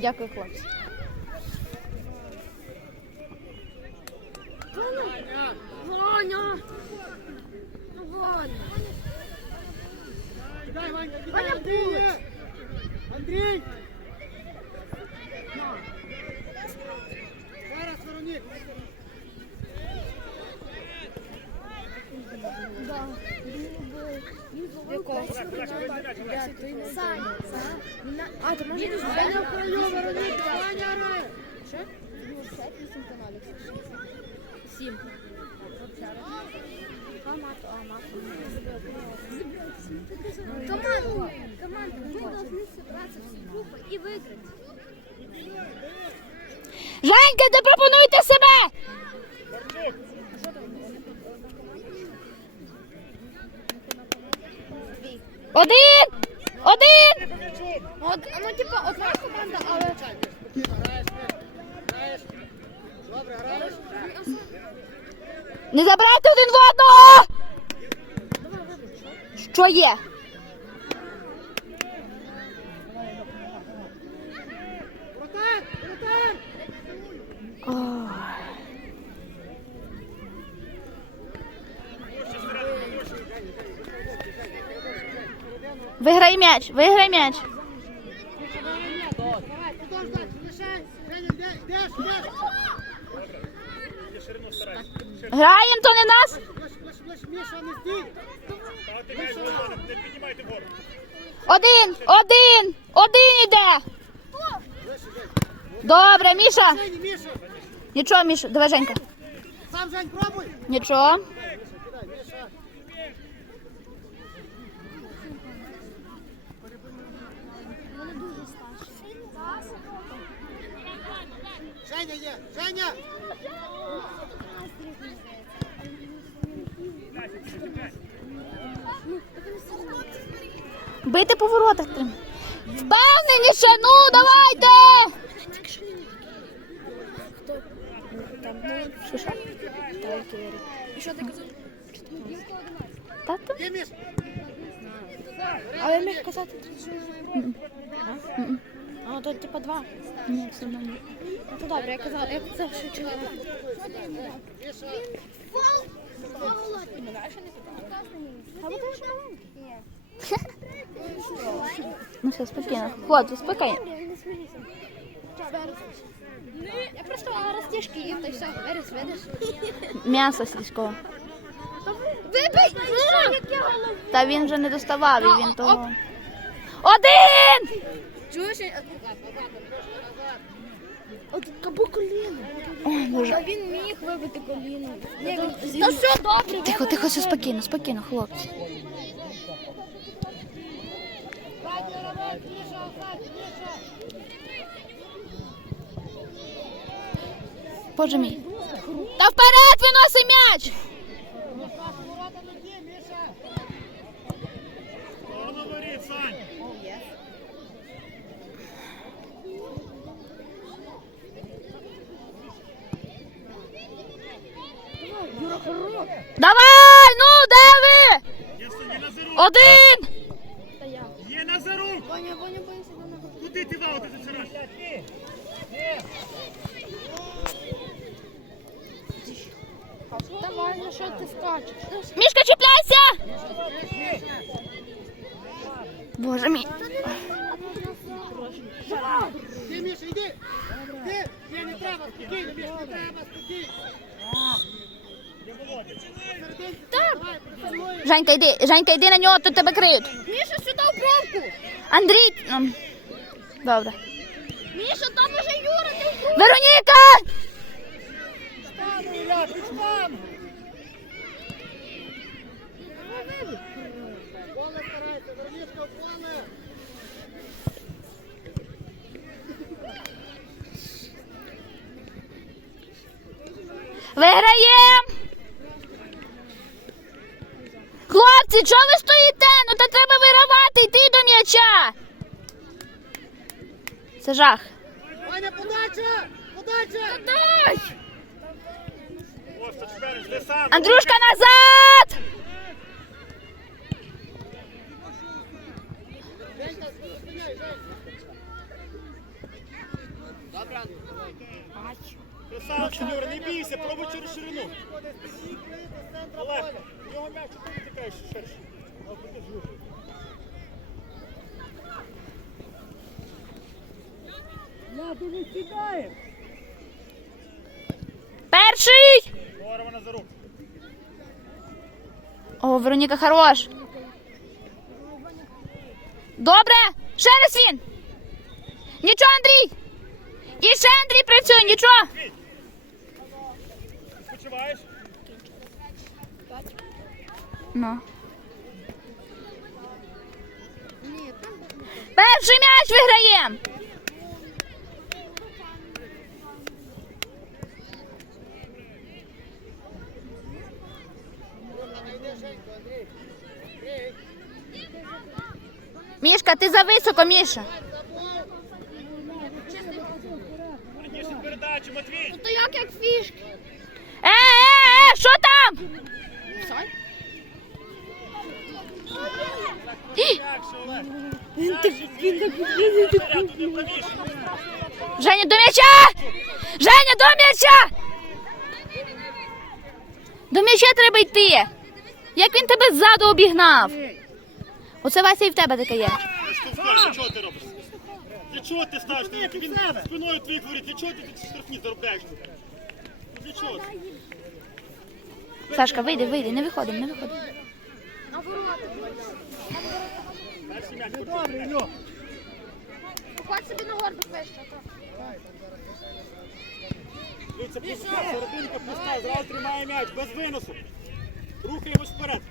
Дякую, хлопці. Ну! Андрій! Зараз, Веронік! А, то може Ваня в краю, Веронік! Ваня грає! Сім. Команда! Команда! Мы должны собраться всей группой и выиграть. Женька, де пропонуйте себе! Один! Один! От, ну, типа, одна команда, але... Граєш, граєш! Добре, граєш! Не забрати один в одного! Що є? Вратар! Вратар! Виграй м'яч, виграй м'яч. Граємо, то не нас. Один, один, один іде. Добре, Міша. Міша! Нічого, Міша, давай, Женька. Сам, Жень, пробуй! Нічого. Женя є! Женя! Бийте по воротах. там. Впевненіше, ну давайте. Що, що? І що ти казав? Але міг казати, а то типа два. Ні, все одно. Ну то добре, я казала, я казав, що чого. А ви теж маленький? Ну все, спокійно. Хлопці, спокійно. Я просто розтяжки їм, та й все, виріс, видиш. М'ясо сільського. Вибий! Та він вже не доставав і він того. Один! Чуєш? От кабу коліно. О, Боже. Та він міг вибити коліно. Та все добре. Тихо, тихо, все спокійно, спокійно, хлопці. Боже мій. Та вперед виноси м'яч! Давай, ну, де ви? Один! Є Назарук! Ваня, Ваня, боїться до мене. Куди ти дав? Ти це раз? Давай, ну що ти скачеш? Мішка, чіпляйся! Боже мій. Ти, Міша, йди! Ти! Ні, не треба, спокійно, Міш, не треба, спокійно! Так! Женька, йди, Женька, йди на нього, тут тебе криють. Міша, сюди в пробку! Андрій. Добре. Міша, там уже Юра, ти в! Вероніка! Штану, Ілля, під штану! Поле старайся, Веронішка, в поле! Виграєм! Хлопці, чого ви стоїте? Ну та треба вигравати, йти до м'яча. Це жах. Ваня, подача! Подача! Дай! Андрюшка назад! Красавчик, Юра, не бійся, пробуй через ширину. Олег, в нього м'яч, чого ти тікаєш ширше? Ти ж вище. Перший! Ворвана за руку. О, Вероніка хорош. Добре. Ще раз він. Нічого, Андрій. І ще Андрій працює, нічого. Спочиваєш? Ну. Ні, Перший м'яч виграємо. Мішка, ти за високо, Міша. Раніше передачу, Матвій. то як як фішки. Е, е, е, правіше. Женя, до м'яча! Женя, до м'яча! До м'яча треба йти. Як він тебе ззаду обігнав? Оце Вася і в тебе таке є. Чого ти робиш? Для чого ти ставиш? Він спиною твоїх воріт. Для чого ти штрафні заробляєш? Для чого? Сашка, вийди, вийди, не виходимо, не виходимо. Добре. Походь собі на горбик вище. Дивіться, пуста, серединка зразу тримає м'яч, без виносу. Рухаємось вперед.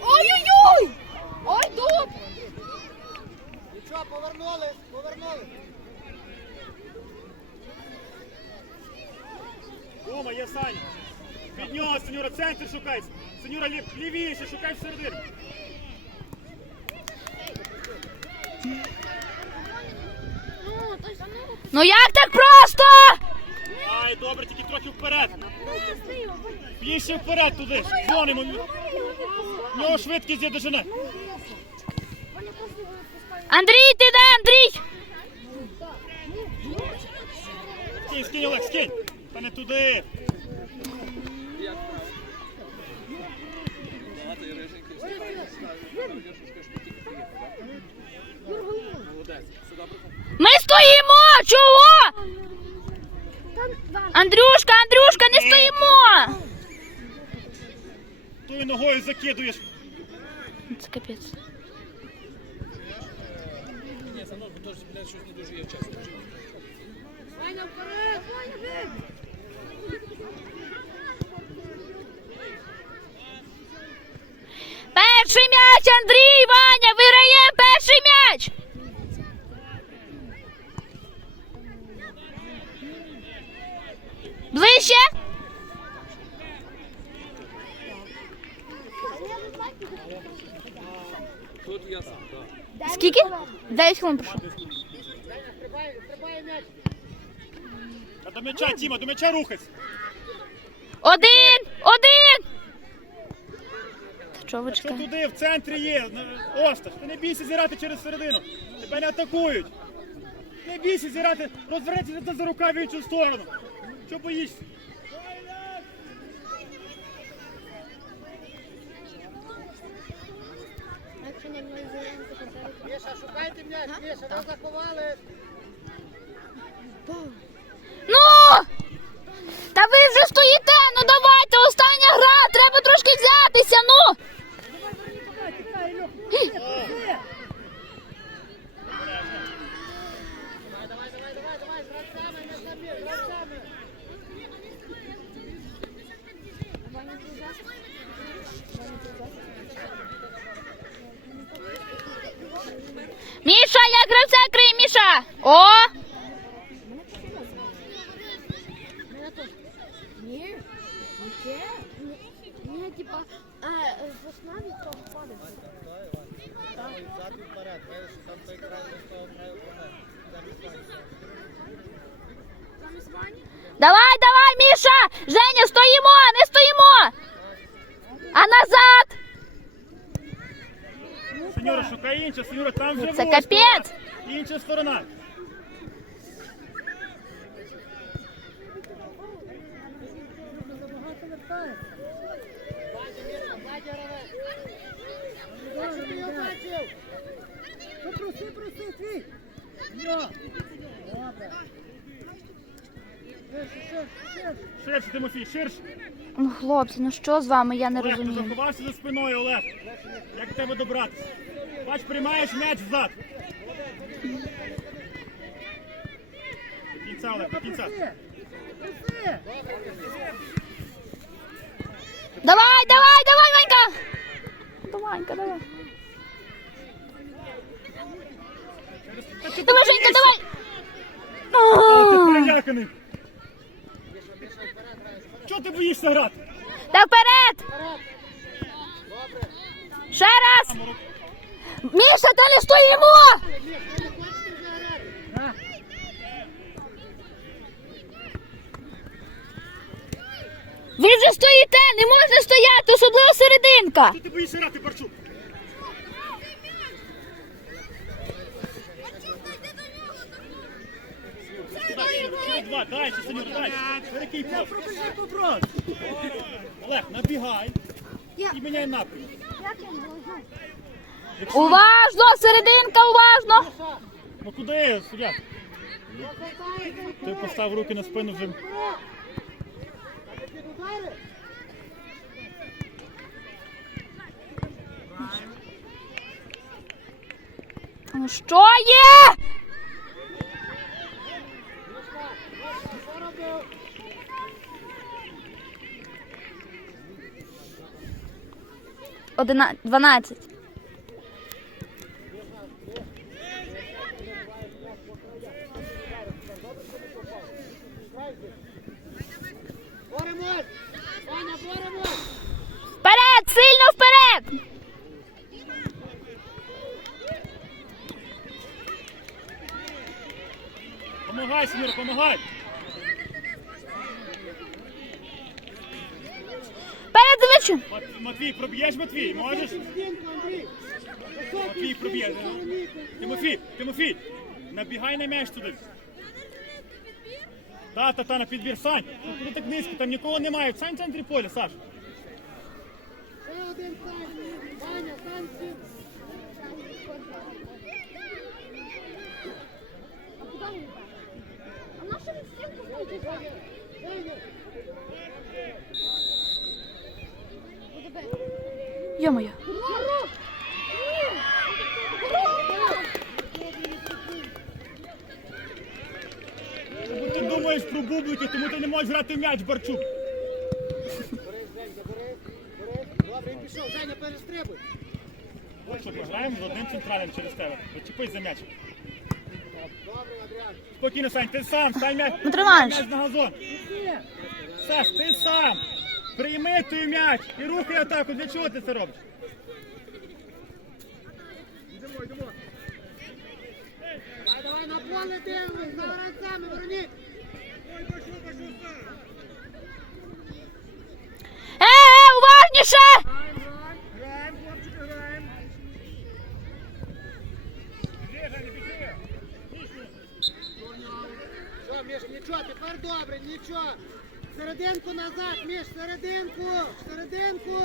Ой-ой-ой! Ой, дуб! Нічого, повернули, повернули. Рома, є Саня. Від нього, сеньора, центр шукай. Сеньора, лів, лівіше, шукай всередину. Ну, то. Ну як так просто? Ай, добре, тільки трохи вперед. Більше вперед туди. Дзвонимо. В нього швидкість є дожина. Андрій, ти де, Андрій? Скинь, скинь, Олег, скинь. Та не туди. Ми стоїмо! Чого? Андрюшка, Андрюшка, не стоїмо! Тою ногою закидуєш. Це капець. Ваня, вперед! Ваня, вибіг! Перший м'яч, Андрій, Ваня, виграємо перший м'яч! Ближче? Скільки? 9 хвилин пройшло. До м'яча, Тіма, до м'яча рухайся. Один! Один! Та чого ви Що чекаєте? туди, в центрі є. на- Осташ, ти не бійся зірати через середину. Тебе не атакують. Не бійся зірати, розвернеться за рука в іншу сторону. Що боїшся? Якщо Міша, шукайте м'яч, Міша, ви заховали. Ну! Та ви вже стоїте! Ну давайте, остання гра! Треба трошки взятися, ну! Давай, давай, давай, давай, давай, з гравцями, не самі, з гравцями. Міша, я гравця крий, Міша! О! Давай, давай, Миша, Женя, стоїмо, не стоїмо! А назад! Сеньора, шукай інше, сеньора, там вже Це вузько. капець! Інша сторона. Попроси, проси, твій! Добре. Ширше, Тимофій, ширше. Ну, хлопці, ну що з вами? Я не Олег, ти розумію. заховався за спиною, Олег. Як до тебе добратися? Бач, приймаєш м'яч ззад. До кінця, Олег, до кінця. Давай, давай, давай, Ванька! Давайка, давай. Та ти Давай, Женька, давай! Але ти переляканий. Чого грати? Та вперед! Ще раз! Міша, то не стоїмо! Ви вже стоїте, не можна стояти, особливо серединка. Що ти боїшся грати, Барчук? Ще два, дай, ще синю, дай. Перекий пас. Олег, набігай. І міняй напрямок. Якщо- Уважно, серединка, уважно! Ну куди, суддя? Ти постав руки на спину вже. Ну що є? Що робив? Одина... Дванадцять. Боремось! Ваня, боремось! Вперед, сильно вперед! Помагай, Сімір, помагай. Мат- Матвій, проб'єш Матвій, можеш? Матвій проб'є. Тимофій, Тимофій, набігай на м'яч туди. Та, та, та, на підбір, Сань. Ну, Куди так низько, там нікого немає. Сань в центрі поля, Саш. Ваня, сам стін! А наша він стінку ходить? Йо-моє. Бо ти думаєш про бублики, тому ти не можеш грати м'яч, Барчук. Борис, Женька, Борис! Борис! Добре, він пішов, Женя, перестрибуй! От що, граємо з одним центральним через тебе. Почепись за м'яч. Добре, Адріан! Спокійно, Сань, ти сам, стань м'яч. Дмитро Іванович. М'яч на газон. Саш, ти сам. Прийми той м'яч і рухай атаку. Для чого ти це робиш? Йдемо, йдемо. Давай, на поле дивимось, за гравцями, Веронік! Е, е, уважніше! Граємо, граємо, хлопчики, граємо. Біжи, Женя, біжи. Що, Міш, нічого, тепер добре, нічого. Серединку назад, Міш, серединку, серединку.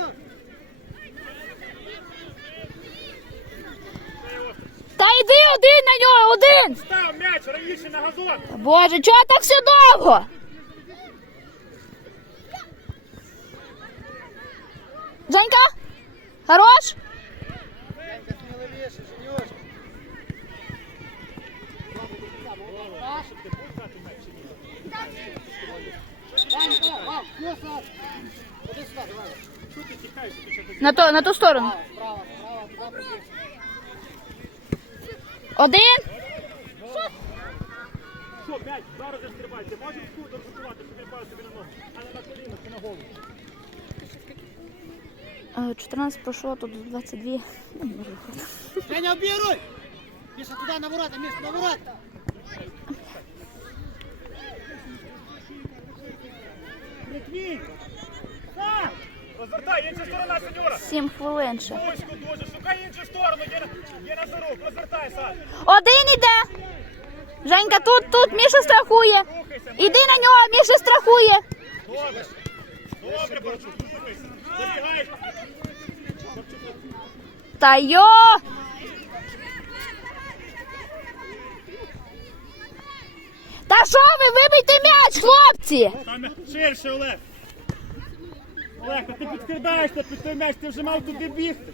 Та йди один на нього, один! Став м'яч раніше на газон. Боже, чого так все довго? Женька? Хорош? Женька, сміливіше, Женюш. Ванька, Вань, ну, Саш. Ходи сюди, давай. Чого ти тікаєш? Ти що ти На, то, на ту сторону. Один. Що, м'яч, зараз же стрибай. Ти можеш скутер готувати, щоб він пав тобі на ногу, а не на коліно, чи на голову. Е, 14 пройшло, тут 22. Не можу виходити. Женя, обіруй! Міша, туди, на ворота, Міш, на ворота. Матвій! Так! Розвертай, інша сторона, сеньора! 7 хвилин ще. Вузько дуже, шукай іншу сторону, є є на зарук, розвертай, Саш! Один іде. Женька, тут, тут, Міша страхує. Іди на нього, Міша страхує. добре! Добре. Забігаєш. Та йо! Та що ви вибийте м'яч, хлопці? Там ширше, Олег. Олег, а ти підкидаєшся під той м'яч, ти вже мав туди бігти.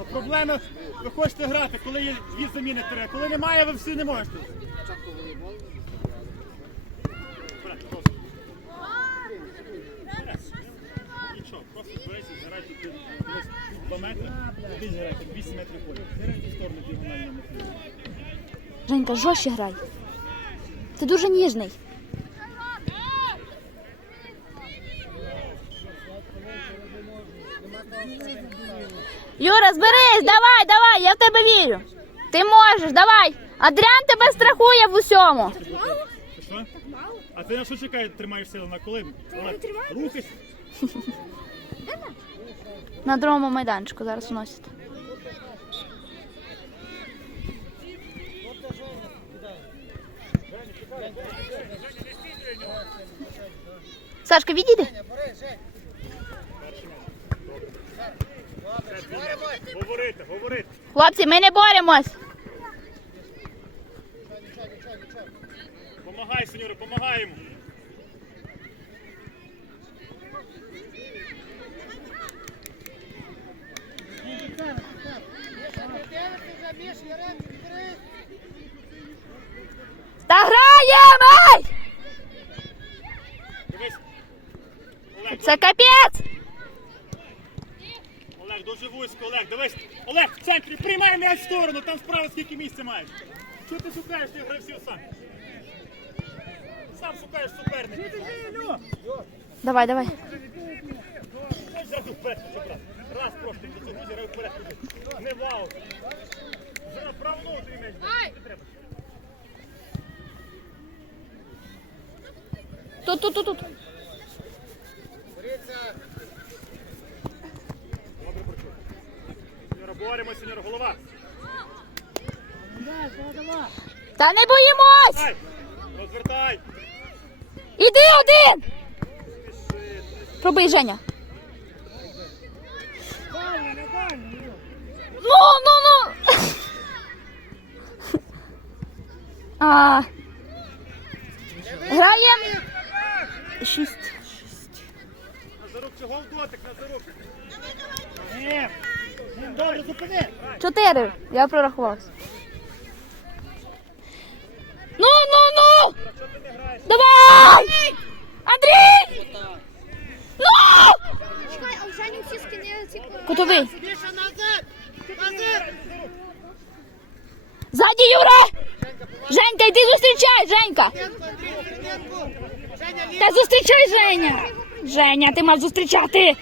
А проблема, ви хочете грати, коли є дві заміни три. Коли немає, ви всі не можете. Нічого, просто зберися, згирай тут дивись, метри, туди згирай, тут 8 метрів поля. В сторону. Женька, жорстче грай. Ти дуже ніжний. Юра, зберись, давай, давай, я в тебе вірю. Ти можеш, давай. Адріан тебе страхує в усьому. Що? А ти на що чекає, тримаєш сили на коли? Рухайся. На другому майданчику зараз вносять. Сашка, відійди. Говорити, говорити. Хлопці, ми не боремось. Помагай, Ярем, зберись. Та граємо! Ай! Дивись. Олег, Це капець! Олег, дуже вузько, Олег, дивись. Олег, в центрі, приймай м'яч в сторону, там справа скільки місця маєш. Чого ти шукаєш тих гравців сам? Сам шукаєш суперників. Давай, давай. Зразу вперед. Раз просто, до цього друзі, граю вперед. туди. Не вау. Зараз праву ногу твій м'яч. дай, не треба. Тут, тут, тут, тут. Боріться. Добре, Борчук. Сеньора, боремося, сеньора, голова. Та не боїмось! Розвертай. Іди один! Пробий, Женя. Ну, ну, ну! А. Граємо. Шість. Назарук, чого в дотик, Назарук? Ні. Добре, зупини. Чотири. Я прорахувався. Ну, ну, ну! Давай! Андрій! Ну! Чекай, а в Жені всі скини ці Кутовий. Міша, назад. Назад. Ззаді, Юра! Женька, йди зустрічай, Женька! Та зустрічай, Женя! Женя, ти мав зустрічати!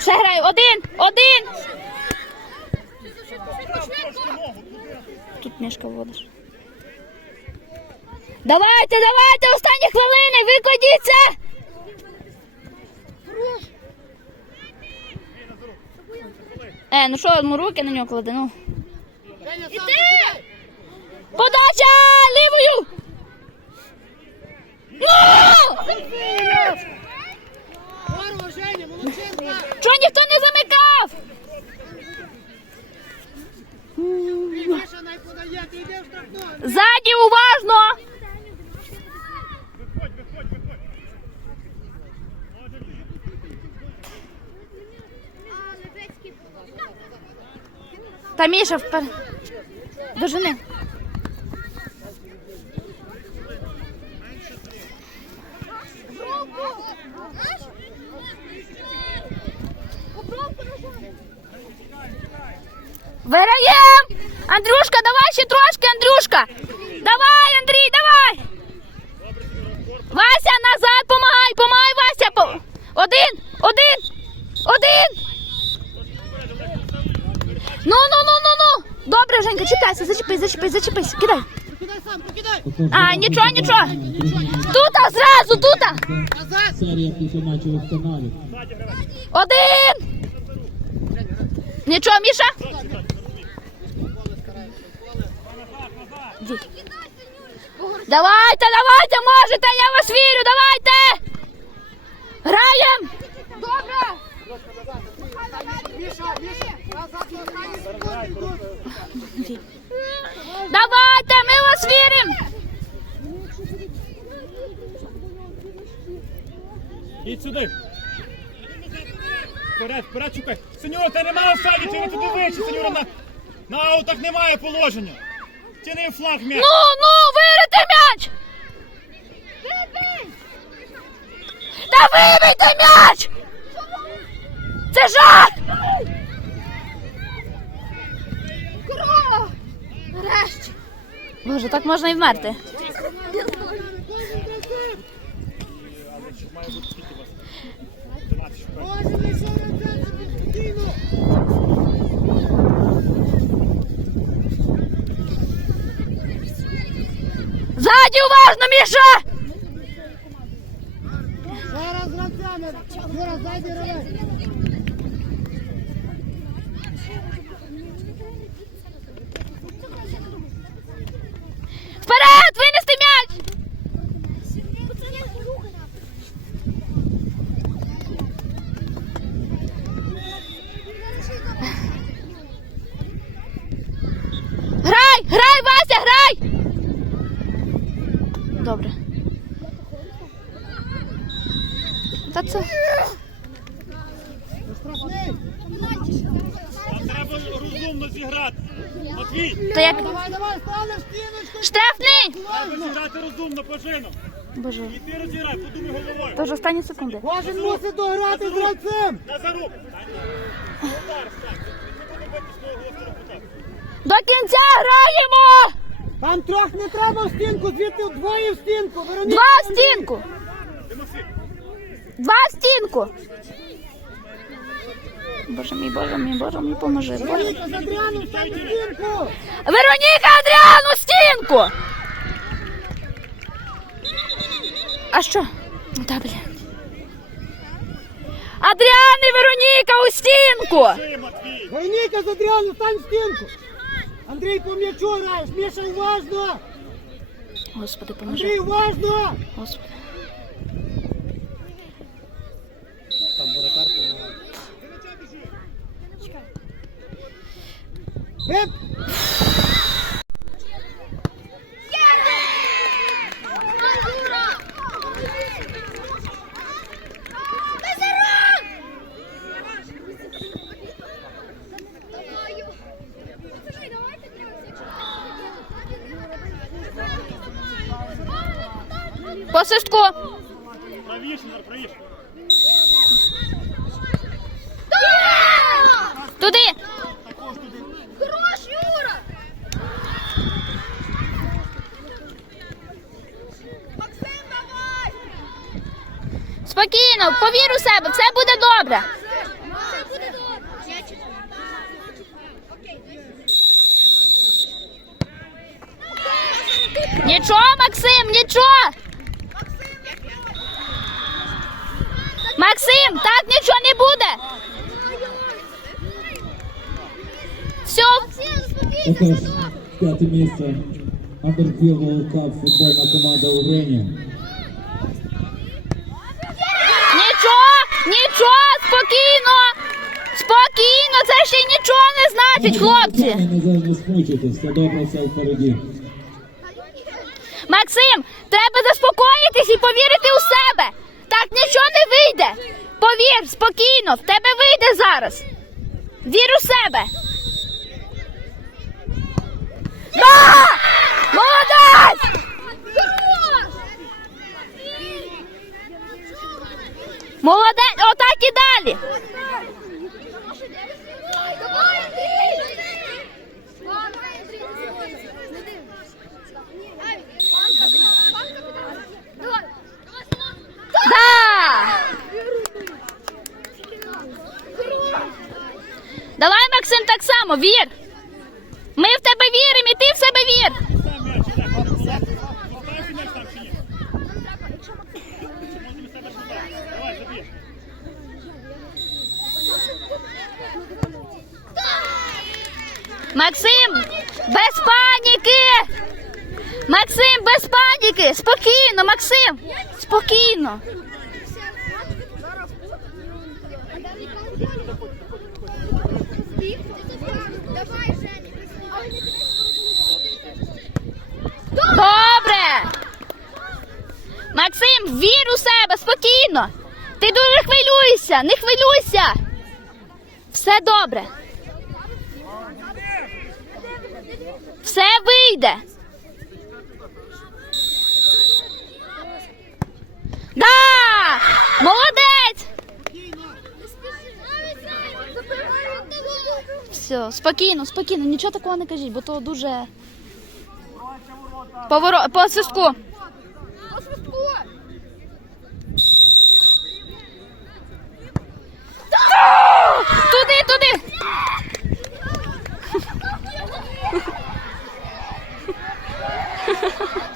Ще грай, один, один! Тут мішка водиш. Давайте, давайте, останні хвилини, викладіться! Е, ну що, ну руки на нього клади, ну. Женя, сам покидай. Подача лівою! Ну! Здорово, Женя, молодчинка. Чого ніхто не замикав? Ти, Міша, най подає, ти йди в штрафну. Ззаді уважно! Виходь, виходь, виходь. Та Міша впер. Дожини. Виграєм! Андрюшка, давай ще трошки, Андрюшка! Давай, Андрій, давай! Вася, назад, помагай, помагай, Вася! По- Один, один, один! Ну, ну, ну, ну, ну! Добре, Женька, чіпляйся, зачепись, зачепись, зачепись, кидай. А, нічого, нічого. Тут, а зразу, тут. Серія чемпіонатів в каналі. Один. Нічого, Міша? Давайте, давайте, можете, я вас вірю, давайте. Граєм! Добре! Міша, Міша, назад на останні секунди йдуть. Давайте, ми вас віримо! Ідь сюди. Вперед, вперед, шукай. Сеньора, та немає офсайді, чи ви туди вище, сеньора, на, на аутах немає положення. Тяни флаг м'яч. Ну, ну, вирити м'яч! Та вибийте м'яч! Це жах! Боже, так можна і вмерти. Але уважно, має бути скільки вас? 12 шукай. Боже, не що на це спокійно. Ззаді уважно, Міша! Зараз гравцями. Юра, ззаді реве. Вперед! Винести м'яч! Грай! Грай, Вася, грай! Добре. Та це. Штрафний. Вам треба розумно зіграти. Матвій, То як Давай, давай, стали в стіночку. штрафний! треба зіграти розумно, пожино. Боже, І ти розіграй, подумай головою. то вже останні секунди. Кожен мусить дограти з кута. До кінця граємо! Там трьох не треба в стінку, звідти двоє в стінку. Вероніка, Два в стінку! Два в стінку! Боже мій, боже мій, боже мій, поможи. Боже. Вероніка з Адріаном стань в стінку. Вероніка Адріану стінку! А що? Ну та блядь. Адріан і Вероніка у стінку! Вероніка з Адріаном стань в стінку. Андрій, по м'ячу граєш. Міша, уважно. Господи, поможи. Андрій, уважно. Господи. Там воротар помагає. Геп! По свистку. Правіше, Нар, правіше. Туди. Також туди. Хорош, Юра! Максим, давай! Спокійно, повір у себе, все буде добре. Все буде добре. Нічого, Максим, нічого. Максим, так нічого не буде. Все, Також п'яте місце. Андерфіл World Cup футбольна команда Угрині. нічого, нічого, спокійно. Спокійно, це ще нічого не значить, хлопці. Не завжди смучитись, все добре, все впереді. Максим, треба заспокоїтись і повірити у себе. Так нічого не вийде. Повір, спокійно, в тебе вийде зараз. Вір у себе. Да! Молодець! Молодець, отак і далі. Давай, Максим, так само, вір. видно? Добре. Максим, вір у себе спокійно. Ти дуже хвилюйся. не хвилюйся. Все добре. Все вийде. Да! Молодець! Все, спокійно, спокійно, нічого такого не кажіть, бо то дуже. Поворо... По свистку. Туди, туди.